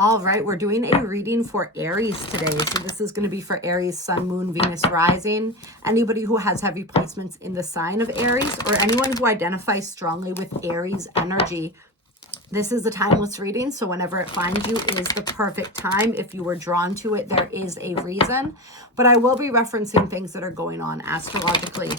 All right, we're doing a reading for Aries today. So this is going to be for Aries, Sun, Moon, Venus, Rising. Anybody who has heavy placements in the sign of Aries, or anyone who identifies strongly with Aries energy. This is a timeless reading, so whenever it finds you is the perfect time. If you were drawn to it, there is a reason. But I will be referencing things that are going on astrologically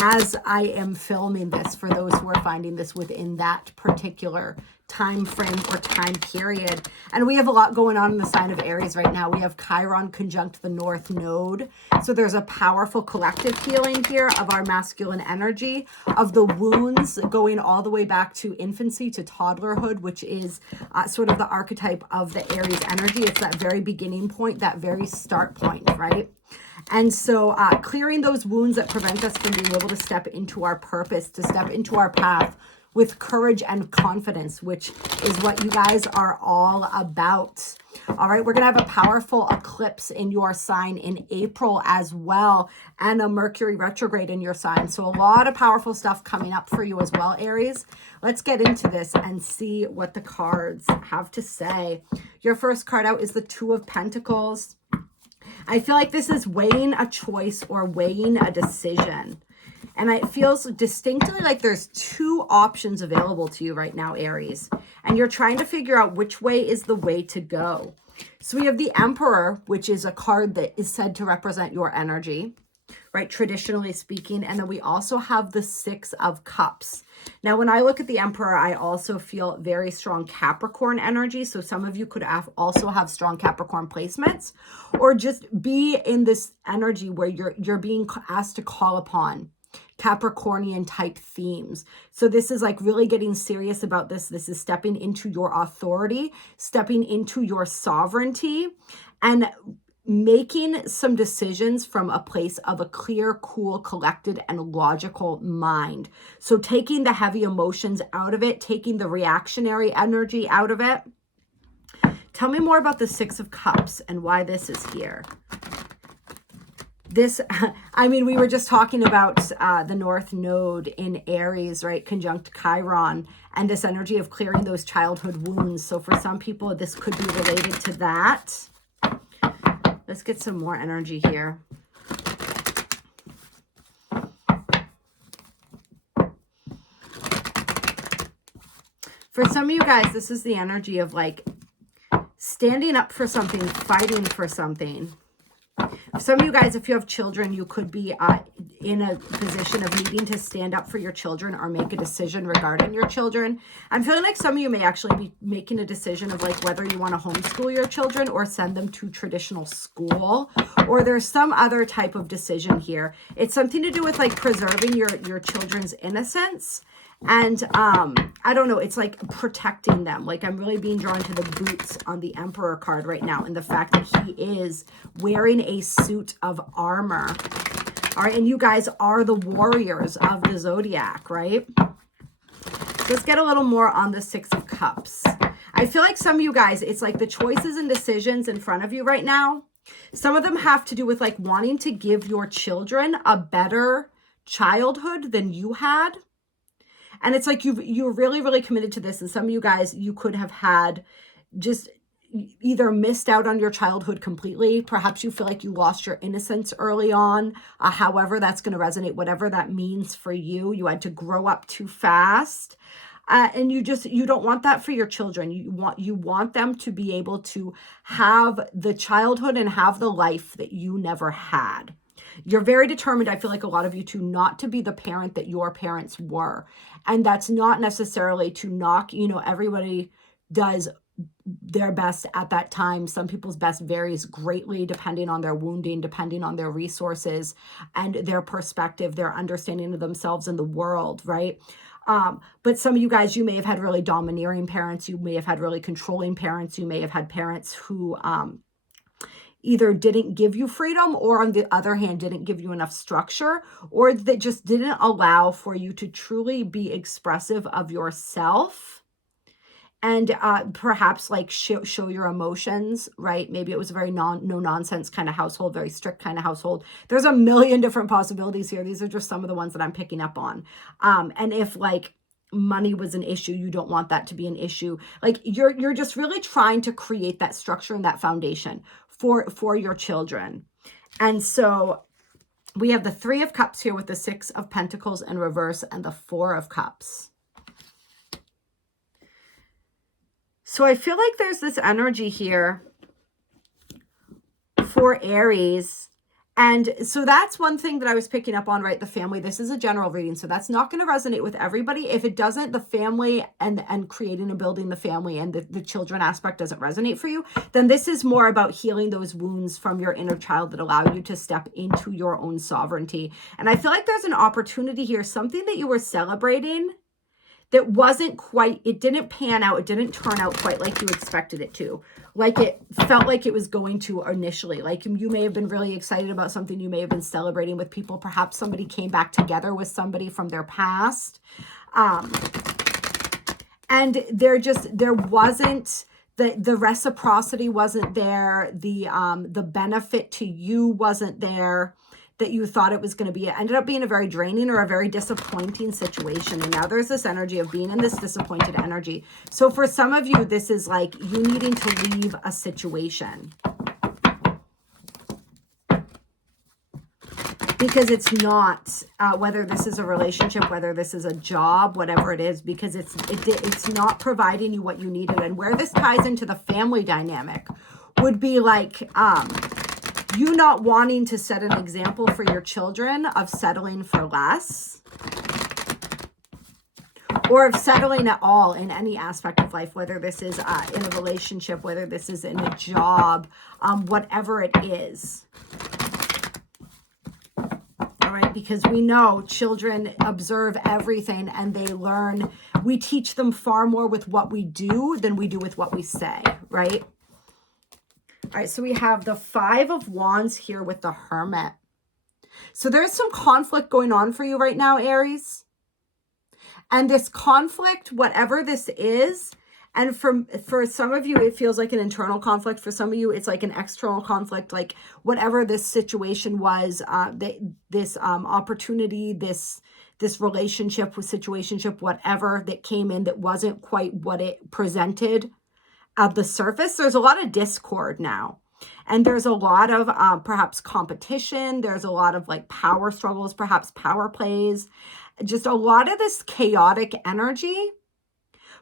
as I am filming this for those who are finding this within that particular time frame or time period. And we have a lot going on in the sign of Aries right now. We have Chiron conjunct the North Node. So there's a powerful collective healing here of our masculine energy, of the wounds going all the way back to infancy, to toddlerhood, which is sort of the archetype of the Aries energy. It's that very beginning point, that very start point, right? And so clearing those wounds that prevent us from being able to step into our purpose, to step into our path with courage and confidence, which is what you guys are all about. All right, we're going to have a powerful eclipse in your sign in April as well, and a Mercury retrograde in your sign. So a lot of powerful stuff coming up for you as well, Aries. Let's get into this and see what the cards have to say. Your first card out is the Two of Pentacles. I feel like this is weighing a choice or weighing a decision. And it feels distinctly like there's two options available to you right now, Aries. And you're trying to figure out which way is the way to go. So we have the Emperor, which is a card that is said to represent your energy, right? Traditionally speaking. And then we also have the Six of Cups. Now, when I look at the Emperor, I also feel very strong Capricorn energy. So some of you could also have strong Capricorn placements, or just be in this energy where you're being asked to call upon Capricornian type themes. So this is like really getting serious about this. This is stepping into your authority, stepping into your sovereignty, and making some decisions from a place of a clear, cool, collected, and logical mind. So taking the heavy emotions out of it, taking the reactionary energy out of it. Tell me more about the Six of Cups and why this is here. This, I mean, we were just talking about the North Node in Aries, right? Conjunct Chiron, and this energy of clearing those childhood wounds. So for some people, this could be related to that. Let's get some more energy here. For some of you guys, this is the energy of like standing up for something, fighting for something. Some of you guys, if you have children, you could be in a position of needing to stand up for your children or make a decision regarding your children. I'm feeling like some of you may actually be making a decision of like whether you want to homeschool your children or send them to traditional school, or there's some other type of decision here. It's something to do with like preserving your children's innocence. And I don't know, it's like protecting them. Like I'm really being drawn to the boots on the Emperor card right now, and the fact that he is wearing a suit of armor. All right, and you guys are the warriors of the Zodiac, right? Let's get a little more on the Six of Cups. I feel like some of you guys, it's like the choices and decisions in front of you right now. Some of them have to do with like wanting to give your children a better childhood than you had. And it's like you're really, really committed to this. And some of you guys, you could have had just either missed out on your childhood completely. Perhaps you feel like you lost your innocence early on. However, that's going to resonate, whatever that means for you. You had to grow up too fast. And you don't want that for your children. You want them to be able to have the childhood and have the life that you never had. You're very determined, I feel like a lot of you, to not to be the parent that your parents were. And that's not necessarily to knock, everybody does their best at that time. Some people's best varies greatly depending on their wounding, depending on their resources and their perspective, their understanding of themselves and the world, right? But some of you guys, you may have had really domineering parents. You may have had really controlling parents. You may have had parents who, either didn't give you freedom, or on the other hand, didn't give you enough structure, or that just didn't allow for you to truly be expressive of yourself and perhaps like show your emotions, right? Maybe it was a very no nonsense kind of household, very strict kind of household. There's a million different possibilities here. These are just some of the ones that I'm picking up on. And if like money was an issue. You don't want that to be an issue. Like you're just really trying to create that structure and that foundation for your children. And so we have the 3 of Cups here with the 6 of Pentacles in reverse and the 4 of Cups. So I feel like there's this energy here for Aries. And so that's one thing that I was picking up on, right? The family. This is a general reading, so that's not going to resonate with everybody. If it doesn't, the family and creating and building the family and the children aspect doesn't resonate for you, then this is more about healing those wounds from your inner child that allow you to step into your own sovereignty. And I feel like there's an opportunity here, something that you were celebrating that wasn't quite, it didn't pan out, it didn't turn out quite like you expected it to. Like it felt like it was going to initially. Like you may have been really excited about something, you may have been celebrating with people, perhaps somebody came back together with somebody from their past. And there wasn't, the reciprocity wasn't there, the benefit to you wasn't there that you thought it was going to be. It ended up being a very draining or a very disappointing situation. And now there's this energy of being in this disappointed energy. So for some of you, this is like you needing to leave a situation. Because it's not, whether this is a relationship, whether this is a job, whatever it is, because it's not providing you what you needed. And where this ties into the family dynamic would be like, you not wanting to set an example for your children of settling for less, or of settling at all in any aspect of life, whether this is in a relationship, whether this is in a job, whatever it is. All right, because we know children observe everything and they learn. We teach them far more with what we do than we do with what we say, right? All right, so we have the 5 of Wands here with the Hermit. So there's some conflict going on for you right now, Aries. And this conflict, whatever this is, and for some of you, it feels like an internal conflict. For some of you, it's like an external conflict, like whatever this situation was, this opportunity, this relationship, situationship, whatever that came in that wasn't quite what it presented at the surface. There's a lot of discord now. And there's a lot of perhaps competition. There's a lot of like power struggles, perhaps power plays. Just a lot of this chaotic energy.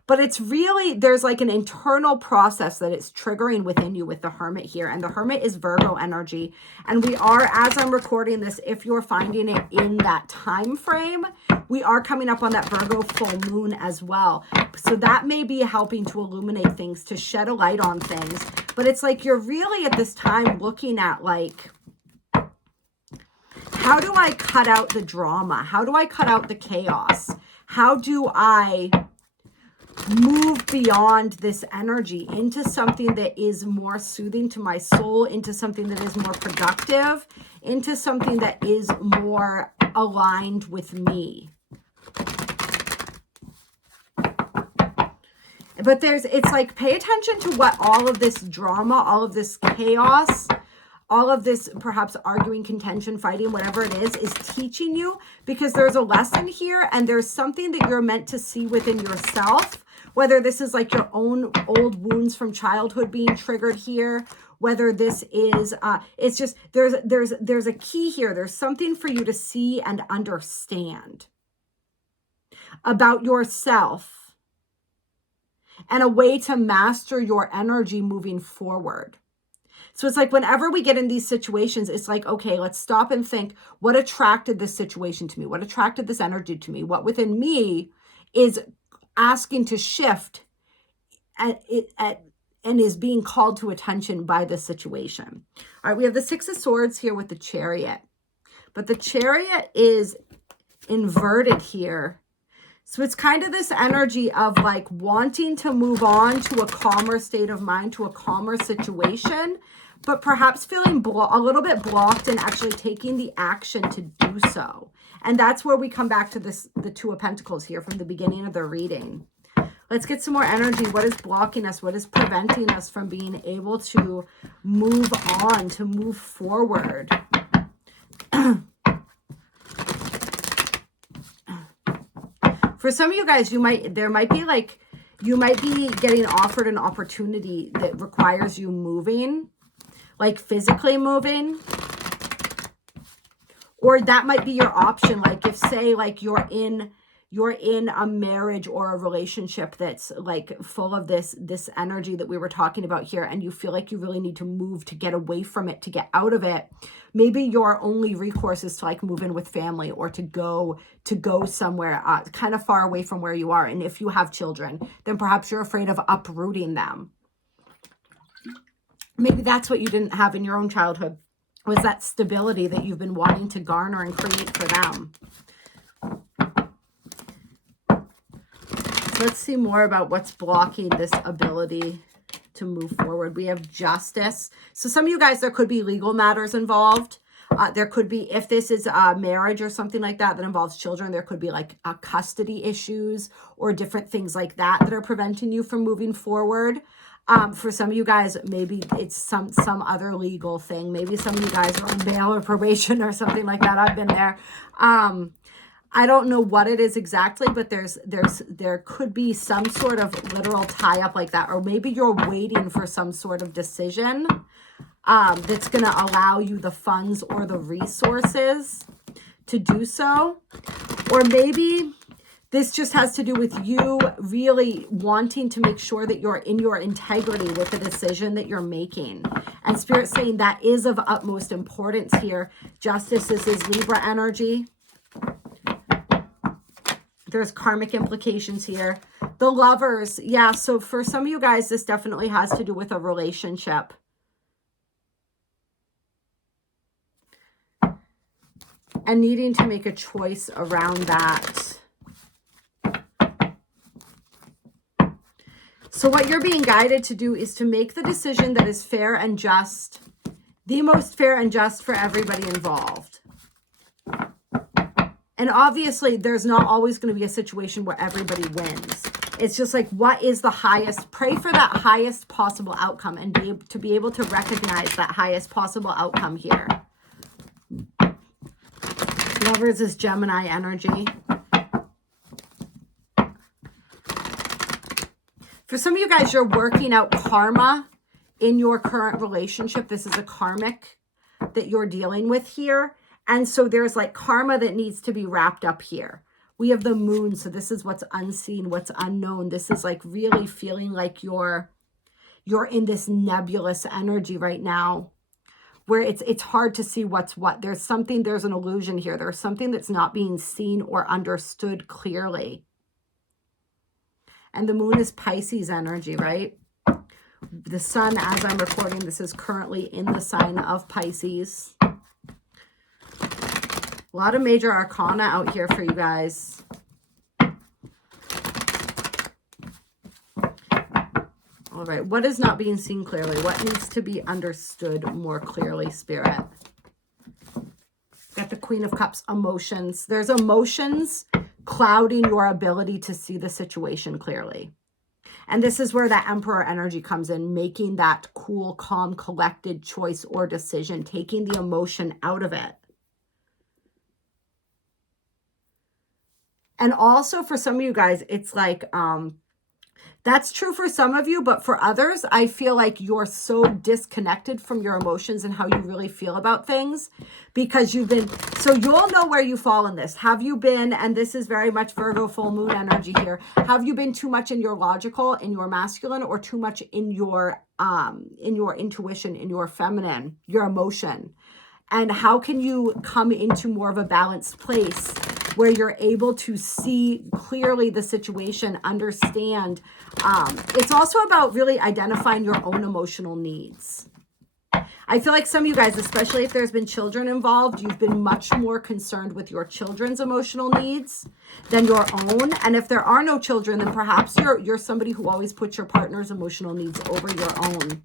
But it's really, there's like an internal process that it's triggering within you with the Hermit here. And the Hermit is Virgo energy. And we are, as I'm recording this, if you're finding it in that time frame, we are coming up on that Virgo full moon as well. So that may be helping to illuminate things, to shed a light on things. But it's like you're really at this time looking at like, how do I cut out the drama? How do I cut out the chaos? How do I move beyond this energy into something that is more soothing to my soul, into something that is more productive, into something that is more aligned with me? But it's like, pay attention to what all of this drama, all of this chaos, all of this perhaps arguing, contention, fighting, whatever it is teaching you, because there's a lesson here and there's something that you're meant to see within yourself, whether this is like your own old wounds from childhood being triggered here, whether this is, it's just, there's a key here. There's something for you to see and understand about yourself and a way to master your energy moving forward. So it's like whenever we get in these situations, it's like, okay, let's stop and think, what attracted this situation to me? What attracted this energy to me? What within me is asking to shift and is being called to attention by this situation? All right, we have the 6 of Swords here with the Chariot. But the Chariot is inverted here. So it's kind of this energy of like wanting to move on to a calmer state of mind, to a calmer situation, but perhaps feeling a little bit blocked and actually taking the action to do so. And that's where we come back to this, the 2 of Pentacles here from the beginning of the reading. Let's get some more energy. What is blocking us? What is preventing us from being able to move on, to move forward? For For some of you guys, you might be getting offered an opportunity that requires you moving, like physically moving. Or that might be your option. Like if, say, like you're in a marriage or a relationship that's like full of this energy that we were talking about here, and you feel like you really need to move to get away from it, to get out of it. Maybe your only recourse is to like move in with family, or to go somewhere kind of far away from where you are. And if you have children, then perhaps you're afraid of uprooting them. Maybe that's what you didn't have in your own childhood, was that stability that you've been wanting to garner and create for them. Let's see more about what's blocking this ability to move forward. We have justice. So some of you guys, there could be legal matters involved. There could be, if this is a marriage or something like that involves children, there could be like custody issues or different things like that are preventing you from moving forward. For some of you guys, maybe it's some other legal thing. Maybe some of you guys are on bail or probation or something like that. I've been there. I don't know what it is exactly, but there could be some sort of literal tie-up like that. Or maybe you're waiting for some sort of decision that's going to allow you the funds or the resources to do so. Or maybe this just has to do with you really wanting to make sure that you're in your integrity with the decision that you're making. And Spirit's saying that is of utmost importance here. Justice is Libra energy. There's karmic implications here. The Lovers. Yeah, so for some of you guys, this definitely has to do with a relationship. And needing to make a choice around that. So what you're being guided to do is to make the decision that is fair and just, the most fair and just for everybody involved. And obviously, there's not always going to be a situation where everybody wins. It's just like, what is the highest? Pray for that highest possible outcome and be able to recognize that highest possible outcome here. Lovers is Gemini energy. For some of you guys, you're working out karma in your current relationship. This is a karmic that you're dealing with here. And so there's like karma that needs to be wrapped up here. We have the moon. So this is what's unseen, what's unknown. This is like really feeling like you're in this nebulous energy right now, where it's hard to see what's what. There's an illusion here. There's something that's not being seen or understood clearly. And the moon is Pisces energy, right? The sun, as I'm recording, this is currently in the sign of Pisces. A lot of major arcana out here for you guys. All right, what is not being seen clearly? What needs to be understood more clearly, Spirit? Got the Queen of Cups, emotions. There's emotions clouding your ability to see the situation clearly. And this is where that Emperor energy comes in, making that cool, calm, collected choice or decision, taking the emotion out of it. And also for some of you guys, it's like, that's true for some of you, but for others, I feel like you're so disconnected from your emotions and how you really feel about things because so you'll know where you fall in this. Have you been, and this is very much Virgo full moon energy here, have you been too much in your logical, in your masculine, or too much in your intuition, in your feminine, your emotion? And how can you come into more of a balanced place where you're able to see clearly the situation, understand? It's also about really identifying your own emotional needs. I feel like some of you guys, especially if there's been children involved, you've been much more concerned with your children's emotional needs than your own. And if there are no children, then perhaps you're somebody who always puts your partner's emotional needs over your own.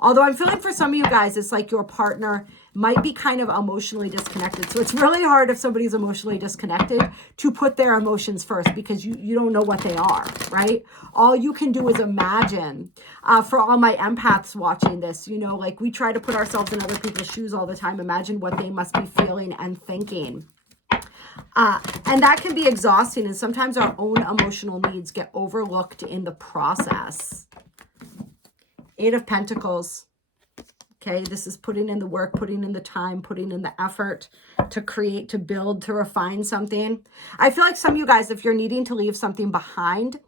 Although I'm feeling for some of you guys, it's like your partner might be kind of emotionally disconnected. So it's really hard if somebody's emotionally disconnected to put their emotions first because you don't know what they are, right? All you can do is imagine. For all my empaths watching this, like we try to put ourselves in other people's shoes all the time. Imagine what they must be feeling and thinking. And that can be exhausting, and sometimes our own emotional needs get overlooked in the process. 8 of Pentacles. Okay, this is putting in the work, putting in the time, putting in the effort to create, to build, to refine something. I feel like some of you guys, if you're needing to leave something behind,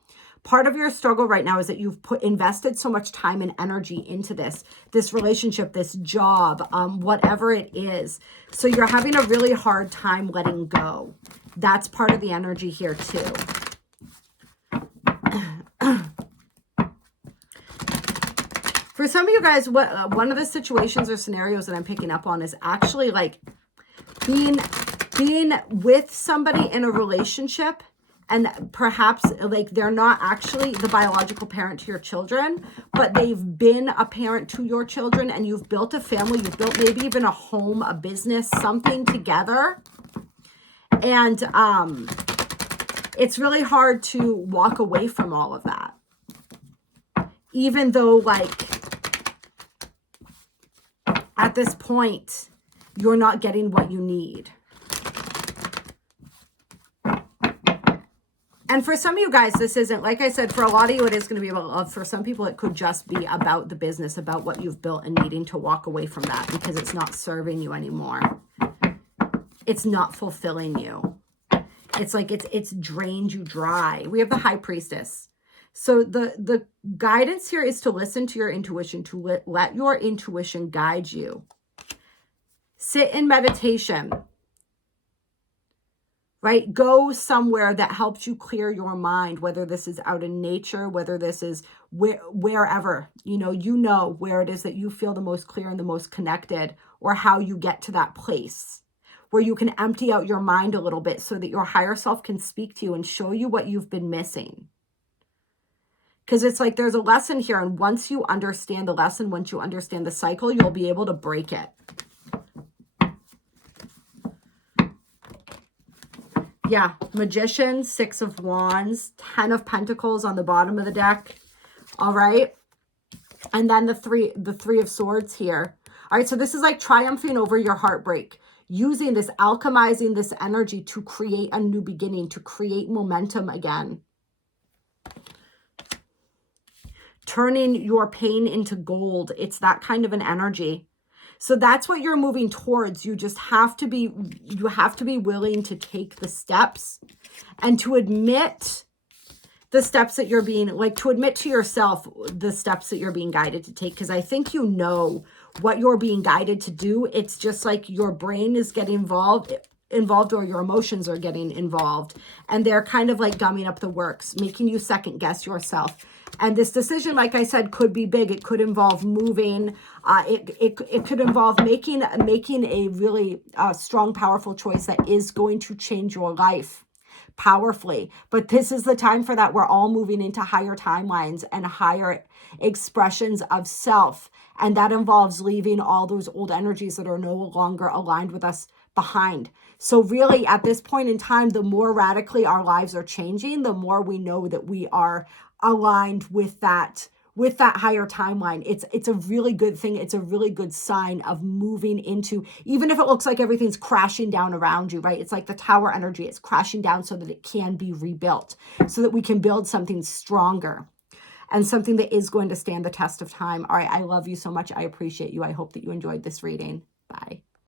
part of your struggle right now is that you've invested so much time and energy into this relationship, this job, whatever it is. So you're having a really hard time letting go. That's part of the energy here too. For some of you guys, one of the situations or scenarios that I'm picking up on is actually like being with somebody in a relationship, and perhaps like they're not actually the biological parent to your children, but they've been a parent to your children, and you've built a family, you've built maybe even a home, a business, something together. And it's really hard to walk away from all of that. Even though like at this point, you're not getting what you need. And for some of you guys, this isn't, like I said, for a lot of you, it is going to be about love. For some people, it could just be about the business, about what you've built, and needing to walk away from that because it's not serving you anymore. It's not fulfilling you. It's like it's drained you dry. We have the High Priestess. So the guidance here is to listen to your intuition, to let your intuition guide you. Sit in meditation, right? Go somewhere that helps you clear your mind, whether this is out in nature, whether this is wherever, you know where it is that you feel the most clear and the most connected, or how you get to that place where you can empty out your mind a little bit so that your higher self can speak to you and show you what you've been missing. Because it's like there's a lesson here, and once you understand the lesson, once you understand the cycle, you'll be able to break it. Yeah, Magician, 6 of Wands, 10 of Pentacles on the bottom of the deck. All right. And then the three of Swords here. All right, so this is like triumphing over your heartbreak, using this, alchemizing this energy to create a new beginning, to create momentum again. Turning your pain into gold. It's that kind of an energy. So that's what you're moving towards. You just have to be willing to take the steps and to admit the steps that you're being, like, to admit to yourself the steps that you're being guided to take. Because I think you know what you're being guided to do. It's just like your brain is getting involved, or your emotions are getting involved, and they're kind of like gumming up the works, making you second guess yourself. And this decision, like I said, could be big. It could involve moving. It could involve making a really strong, powerful choice that is going to change your life powerfully. But this is the time for that. We're all moving into higher timelines and higher expressions of self. And that involves leaving all those old energies that are no longer aligned with us behind. So really, at this point in time, the more radically our lives are changing, the more we know that we are aligned with that higher timeline. It's a really good thing. It's a really good sign of moving into, even if it looks like everything's crashing down around you, right? It's like the tower energy. It's crashing down so that it can be rebuilt, so that we can build something stronger and something that is going to stand the test of time. All right. I love you so much. I appreciate you. I hope that you enjoyed this reading. Bye.